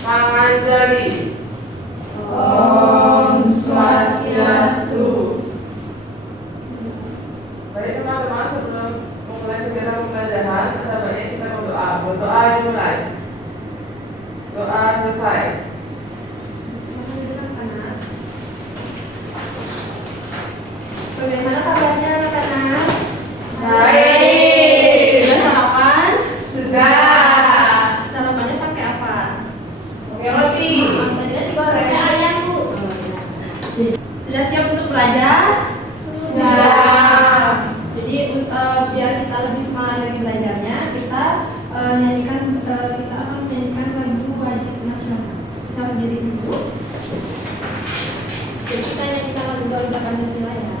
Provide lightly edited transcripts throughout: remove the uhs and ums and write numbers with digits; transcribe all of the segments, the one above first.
Tangan jari. Om Swastiastu. Baik teman-teman, sebelum memulai kegiatan pembelajaran, ada baiknya kita berdoa. Berdoa dimulai. Doa selesai. Bagaimana kabarnya anak-anak? Baik. Sudah sarapan? Sudah. Sarapannya pakai apa? Oke, roti. Tadinya sih gorengnya ayam, Bu. Sudah siap untuk belajar? Sudah. Jadi biar kita lebih semangat lagi belajarnya, kita akan menyanyikan lagu wajib nasional. Bisa berdiri dulu. Jadi kita nyanyikan lagu Garuda Pancasila ya.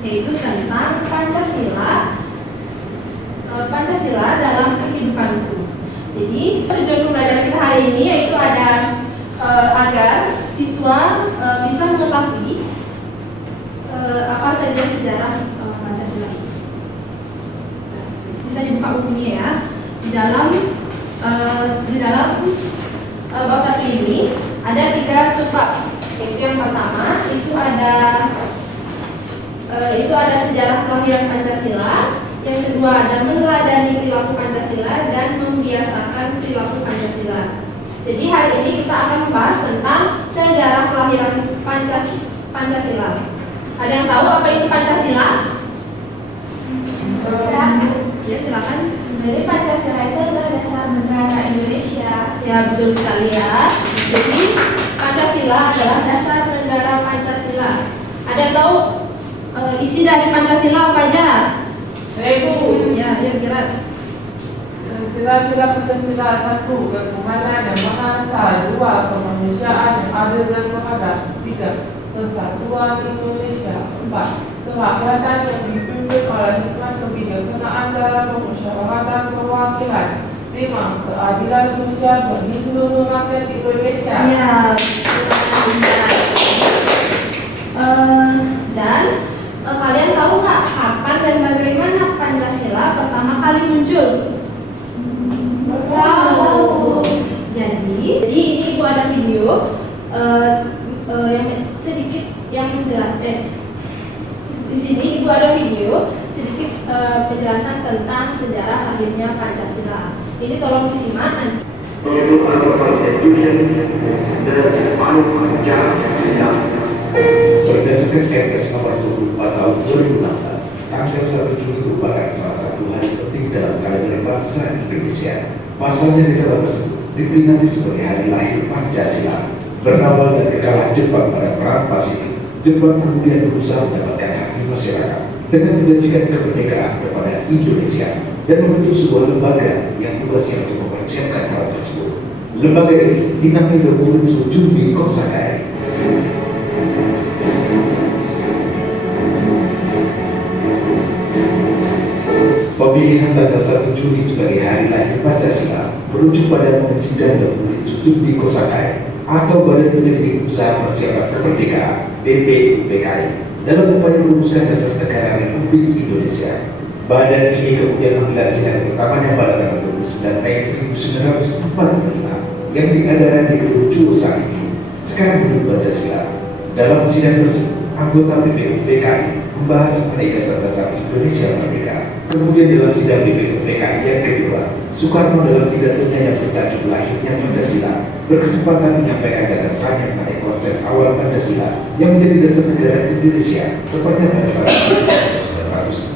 Yaitu tentang Pancasila dalam kehidupanku. Jadi tujuan pembelajaran kita hari ini yaitu ada agar siswa bisa mengetahui apa saja sejarah Pancasila ini. Bisa dibuka bukunya ya. Di dalam bab 1 ini ada 3 subbab. Yaitu yang pertama itu ada sejarah kelahiran Pancasila, yang kedua ada meneladani perilaku Pancasila dan membiasakan perilaku Pancasila. Jadi hari ini kita akan membahas tentang sejarah kelahiran Pancasila. Ada yang tahu apa itu Pancasila? Ya, silakan. Jadi Pancasila itu adalah dasar negara Indonesia. Ya, betul sekali ya. Jadi Pancasila adalah dasar negara Pancasila. Ada yang tahu isi dari Pancasila apa aja? Ibu. Ya, kira. Sila-sila Pancasila: 1. Ketuhanan yang Maha Esa. 2. Kemanusiaan yang adil dan beradab. 3. Persatuan Indonesia. 4. Kerakyatan yang dipimpin oleh hikmat kebijaksanaan dalam pemusyawaratan perwakilan. 5. Keadilan sosial bagi seluruh rakyat Indonesia. Ya. Dan kalian tahu nggak kapan dan bagaimana Pancasila pertama kali muncul? Tahu. Jadi ini Ibu ada video yang sedikit yang menjelaskan. Di sini Ibu ada video sedikit penjelasan tentang sejarah lahirnya Pancasila. Ini tolong disimak. Berdasarkan Kepres nomor 24 tahun 2016, tanggal 1 Juli merupakan salah satu hari penting dalam kalender bangsa Indonesia. Pasalnya di tanggal tersebut diperingati sebagai hari lahir Pancasila. Berawal dari kekalahan Jepang pada Perang Pasifik, Jepang kemudian berusaha mendapatkan hati masyarakat dengan menjanjikan kemerdekaan kepada Indonesia dan membentuk sebuah lembaga yang tugasnya untuk mempersiapkan hal tersebut. Lembaga ini dinamai Republik Sujumbi Kosakai. Pemilihan tanggal 1 Juli sebagai hari lahir Pancasila merujuk pada Sidang Republik Sujumbi Kosakai atau Badan Penyelidik Usaha Persiapan Kemerdekaan (BPUPKI) dalam upaya merumuskan dasar negara Republik Indonesia. Badan ini kemudian menggelar sidang pertamanya pada tanggal 29 Mei 1945 yang diadakan di Gedung Curo saat ini, sekarang Gedung Pancasila. Dalam sidang tersebut, anggota BPUPKI membahas mengenai dasar-dasar Indonesia Merdeka. Kemudian dalam sidang BPUPKI yang kedua, Soekarno dalam pidatonya yang bertajuk Lahirnya Pancasila berkesempatan menyampaikan gagasannya mengenai konsep awal Pancasila yang menjadi dasar negara Indonesia, tepatnya pada saat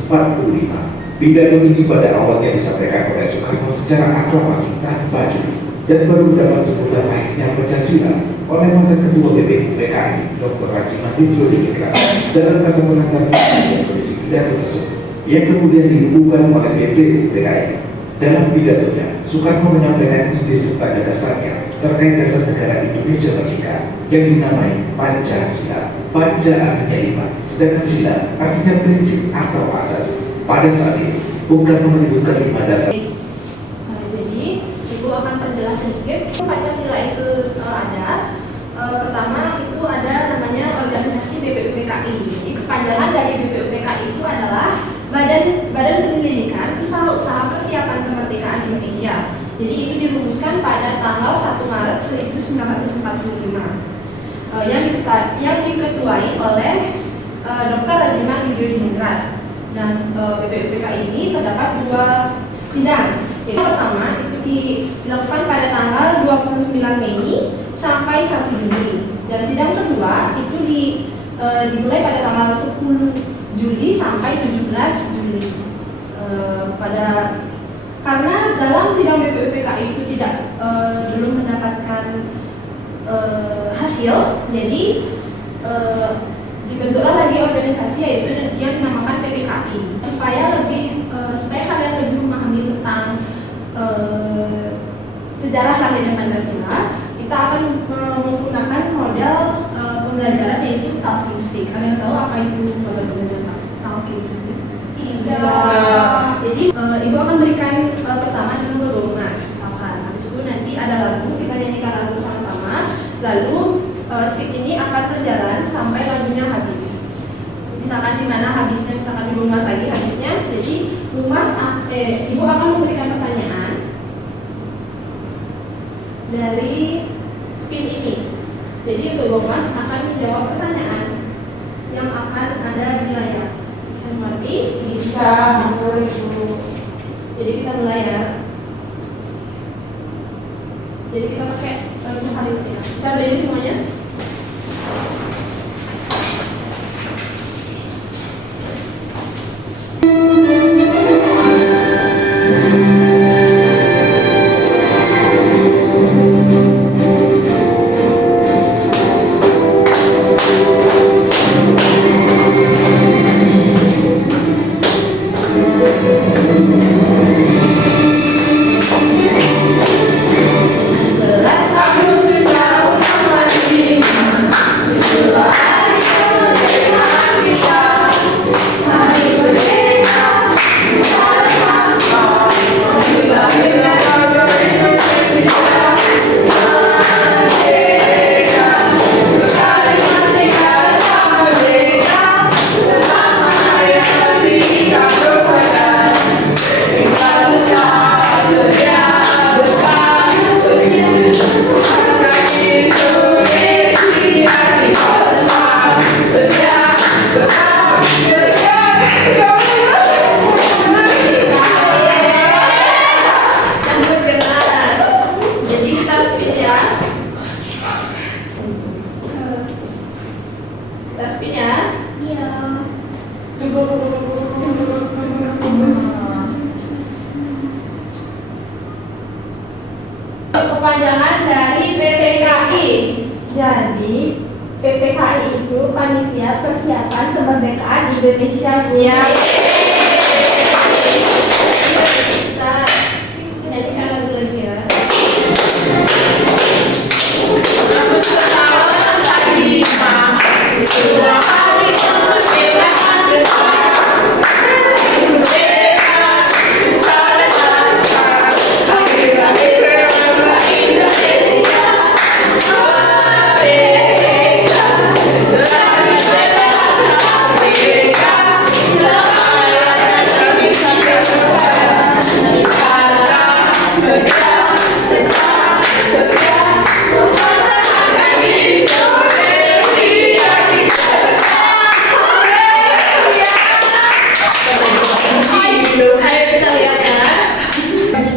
1945. Pidato ini pada awalnya disampaikan oleh Soekarno secara aklamasi tanpa juri dan baru mendapat sebutan lahirnya Pancasila oleh mantan Ketua BPUPKI Dr. Rajimadityo Diningrat dalam kata pengantar yang berisi pidato tersebut yang kemudian dibukukan oleh BPUPKI. Dalam pidatonya, Soekarno menyampaikan ide serta gagasannya terkait dasar negara Indonesia Merdeka yang dinamai Pancasila. Panca artinya 5, sedangkan sila artinya prinsip atau asas. Pada saat itu, Bung Karno menyebutkan 5 dasar. Jadi, Ibu akan perjelas sedikit. Pancasila itu ada. Pertama itu ada namanya organisasi BPUPKI. Jadi kepanjangan dari BPUPKI itu adalah Badan Penyelidikan Usaha-Usaha Persiapan Kemerdekaan Indonesia. Jadi itu dirumuskan pada tanggal 1 Maret 1945. Yang diketuai oleh Dr. Rajimadityo Diningrat. Dan BPUPKI ini terdapat 2 sidang. Yang pertama itu dilakukan pada tanggal 29 Mei sampai 1 Juni. Dan sidang kedua itu dimulai pada tanggal 10 Juli sampai 17 Juli. Karena dalam sidang BPUPKI itu belum mendapatkan hasil, jadi dibentuklah lagi organisasi yaitu yang dinamakan PPKI supaya kalian lebih memahami tentang sejarah lahirnya Pancasila. Kita akan menggunakan model pembelajaran yaitu talking stick. Kalian tahu apa itu model pembelajaran talking stick? Tidak. Jadi Ibu akan berikan pertama dengan berdoa, misalkan. Habis itu nanti ada lagu, kita nyanyikan lagu sama-sama. Lalu stick ini akan berjalan sampai lagunya habis. Misalkan di mana habisnya, misalkan di Mas lagi habisnya. Jadi Ibu akan memberikan pertanyaan dari spin ini. Jadi untuk Mas akan menjawab pertanyaan yang akan ada di layar. Bisa mengerti? Bisa, betul Ibu. Jadi kita mulai ya. Jadi kita pakai lagu hari ini. Bisa berdiri semuanya? Kepanjangan dari PPKI. Jadi, PPKI itu Panitia Persiapan Kemerdekaan Indonesia, Bu. Ya. Kita nyanyikan lagu lagi ya. Selamat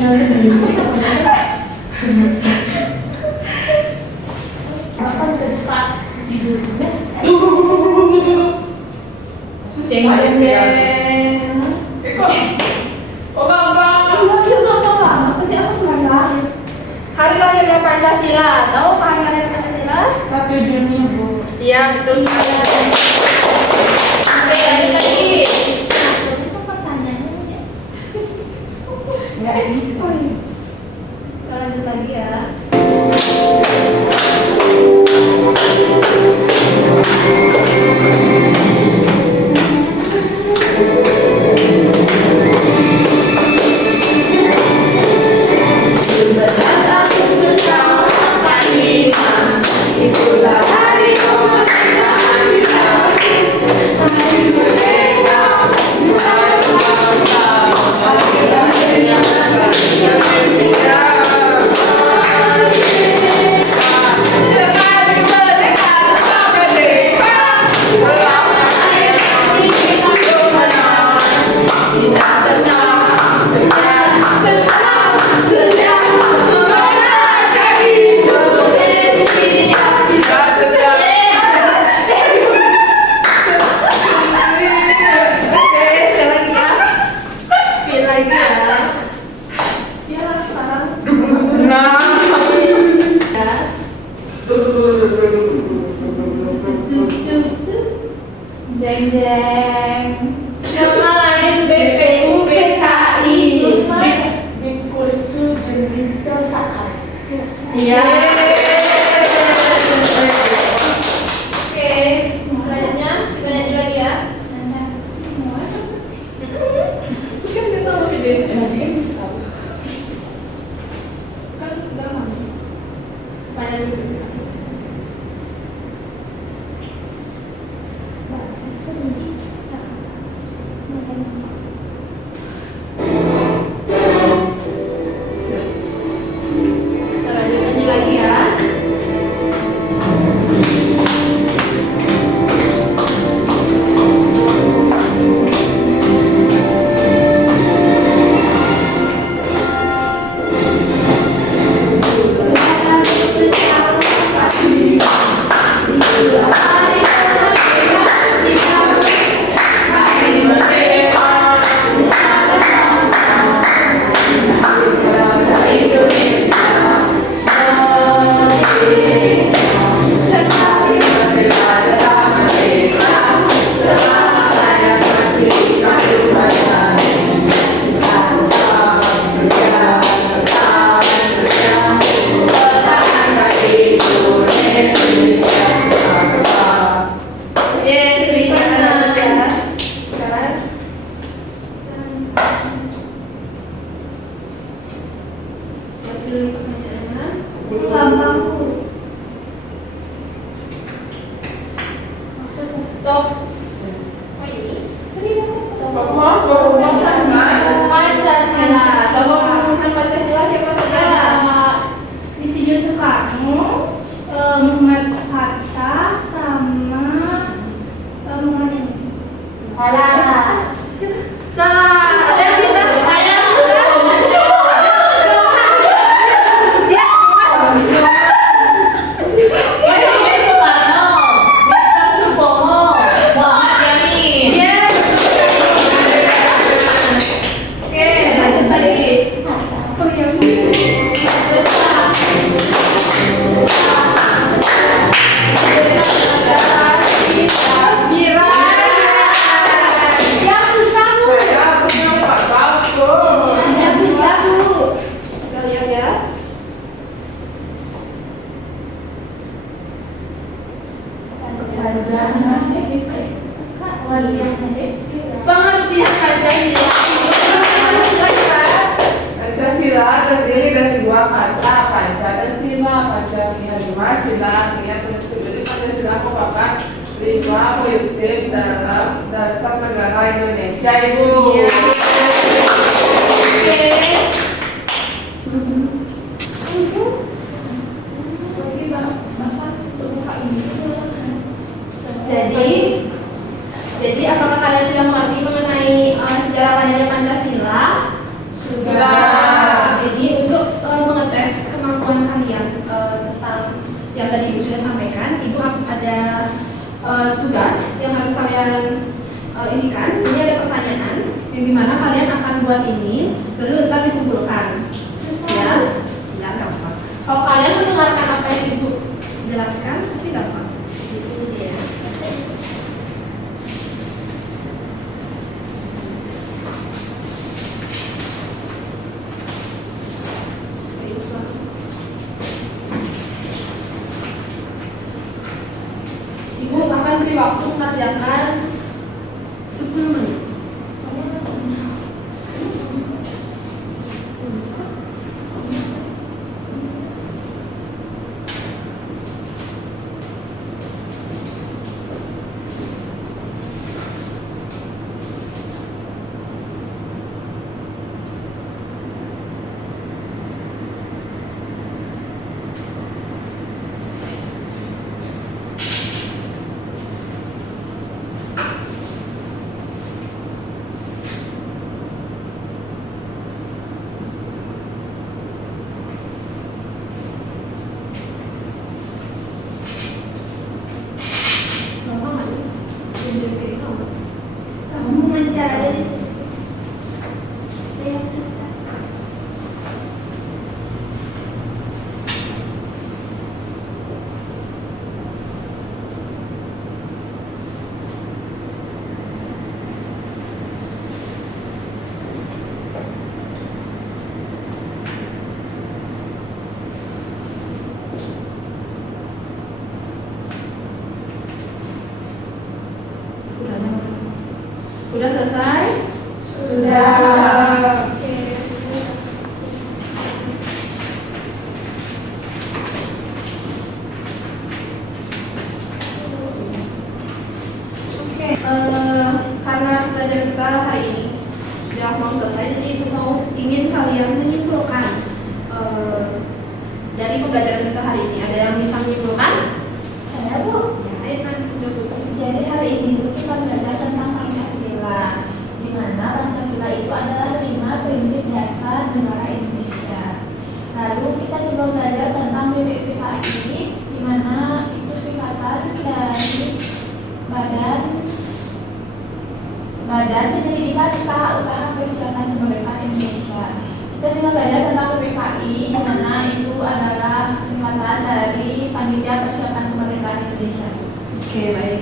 Apa tempat tidurnya? Jeng kok gampang? Iya gampang banget. Tadi aku susah. Hari lahirnya Pancasila. Tahu hari lahirnya Pancasila? 1 Juni, Bu. Iya, betul sekali. Oke, lanjut lagi. Itu pertanyaannya ya. Oh, iya. Kita lanjut lagi ya. Itulah hari kemerdekaan kita. Hari merdeka, Nusa Bangsa, Indonesia. Sekali merdeka, tetap merdeka. Selamanya kita kemenangan. Kita tetap setia, memenangkan Indonesia. Kita tetap. Oke, sekali lagi ya. Pilih lagi ya. Ya, sekarang Ya. jeng. Nama lain BPUPKI. Big Kulitsu dan Tersakar. Iya. Oke, selanjutnya kita nyanyi lagi ya. Pada dulu. Kita lanjut nyanyi lagi ya. Hari merdeka, bangsa Indonesia. Sekali merdeka, tetap merdeka. Selamanya bersihkan kebangsaan. Tetap setia, pertahankan Indonesia. Oke, Serikana ya. Sekarang Mas dulu pertanyaannya. Gampang Bu. Top. Apa ini? Pancasila. Tokoh perusahaan Pancasila siapa saja? Insinyur Soekarno, Muhammad Hatta, sama Muhammad yang Salah. salah. Ada yang bisa? Saya bisa. Ya, iya. Oke, lanjut lagi. Yang susah Bu. Saya punya 4 bangku. Yang susah Bu. Kita lihat ya. Pengertian Pancasila. Pancasila terdiri dari 2 kata, panca dan sila. Panca artinya 5, sila artinya prinsip. Jadi Pancasila merupakan 5 prinsip dalam dasar negara Indonesia, Ibu. Iya. Oke. Jadi apakah kalian sudah mengerti mengenai sejarah lahirnya Pancasila? Sudah. Oke, gimana kalian akan buat ini, lalu ntar dikumpulkan. Ya, tidak gampang. Kalau kalian mendengarkan apa yang ibu jelaskan, pasti gampang. Itu dia. Ibu akan beri waktu mengerjakan 10 menit. Kamu mencari yang susah. Udah selesai? Sudah. Oke, karena pelajaran kita hari ini sudah mau selesai, jadi ibu ingin kalian menyimpulkan dari pembelajaran kita hari ini. Ada yang bisa menyimpulkan? Saya Bu. Ya, ayo kan, udah Bu. Jadi hari ini kita belajar tentang Pancasila, di mana Pancasila itu adalah 5 prinsip dasar negara Indonesia. Lalu kita juga belajar tentang BPPKI, di mana itu singkatan dari Badan Penyelidikan Usaha Persiapan Kemerdekaan Indonesia. Kita juga belajar tentang PPKI, di mana itu adalah singkatan dari Panitia Persiapan Kemerdekaan Indonesia. Oke, baik.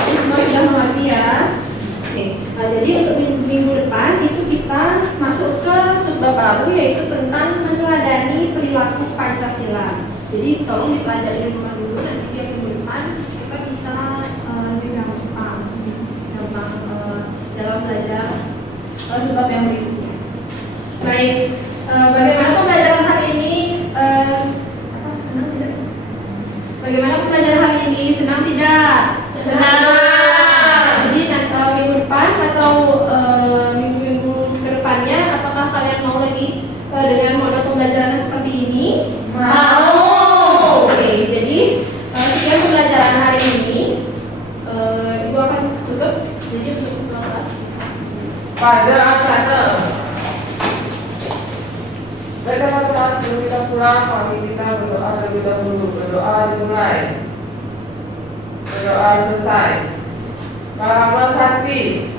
Ini semua sudah mengerti ya. Oke, nah, jadi untuk minggu depan itu kita masuk ke subbab baru, yaitu tentang meneladani perilaku Pancasila. Jadi tolong dipelajari di rumah dulu, nanti dia minggu depan kita bisa lebih gampang dalam belajar subbab yang berikutnya. Baik, bagaimana pembelajaran hari ini? Senang tidak? Bagaimana pembelajaran hari ini? Senang tidak? Senang. Jadi nanti minggu depan atau minggu-minggu kedepannya, apakah kalian mau lagi dengan model pembelajaran seperti ini? Mau. Oke, jadi sekian pembelajaran hari ini. Ibu akan tutup. Jadi untuk kelas. Pada acara teman-teman, sebelum kita pulang, mari kita berdoa terlebih dahulu. Berdoa dimulai, berdoa selesai. Maha Sakti.